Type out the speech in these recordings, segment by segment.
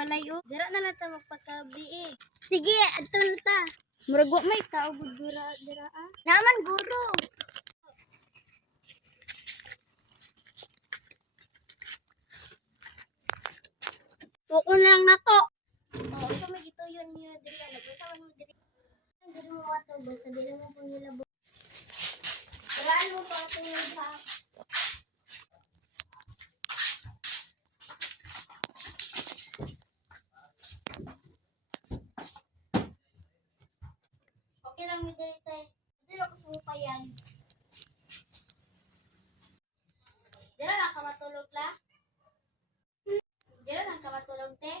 balay oh. Dira na lang ta magpakabi eh. Sige, adto na ta. Murag wa may tao gud dira ah. Naman guro. Tuko na lang nato. Oh, ito may ito yun niya diri. Nagsawa mo diri. Diri mo ato basta diri mo po nila. Karaan mo pa ato ha. Okay lang mi diri tay. Diri ko sumpayan. Dira na ka matulog la? Dira na ka matulog te?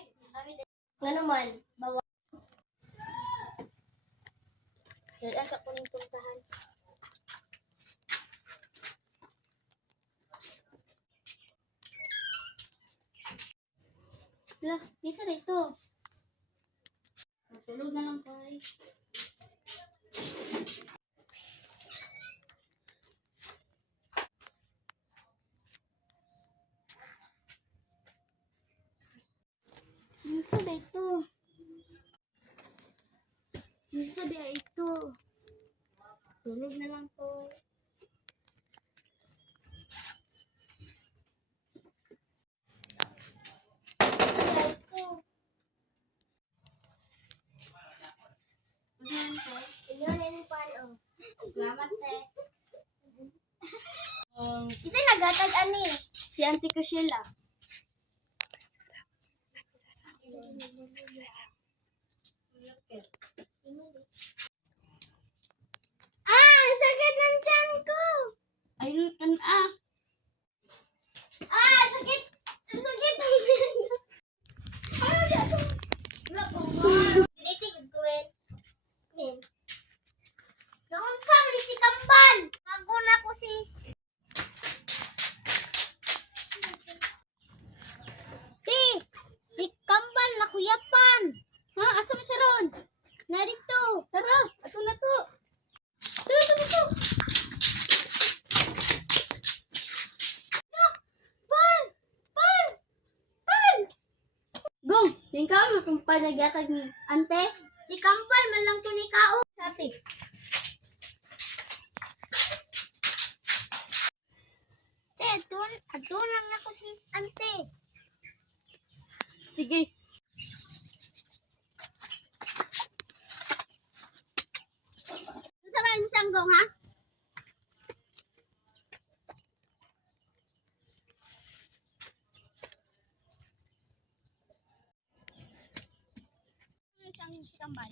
Ngano man? Bawa. Dira sa kuning tuntahan. Lah, isa dito. Matulog na lang tay. Isa dito. Isa dia itu. Tulog na lang po. Dia itu. Ini ini palo. Selamat teh. Isa nagatag ani si Auntie Kushila. Ah, sakit ng tiyan ko. Ayun kan ah. Ah, sakit. Sakit ng tiyan ko. Ano dito? Wala ko. Dito gagawin. Min. Naunsa man si Kambal. Bago na ko si. Si Kambal na kuyapan. Ha, asa man siya ron? Narito. Tara, ato na to. Tara to dito. Pan! Pan! Pan! Gong, tingkaw mo kung panagatag ni ante. Si Kambal man lang to ni kao. Sabi. Te, adun lang na ko si ante. Sige. Sa man siyang gong ha? Siyang si Kambal.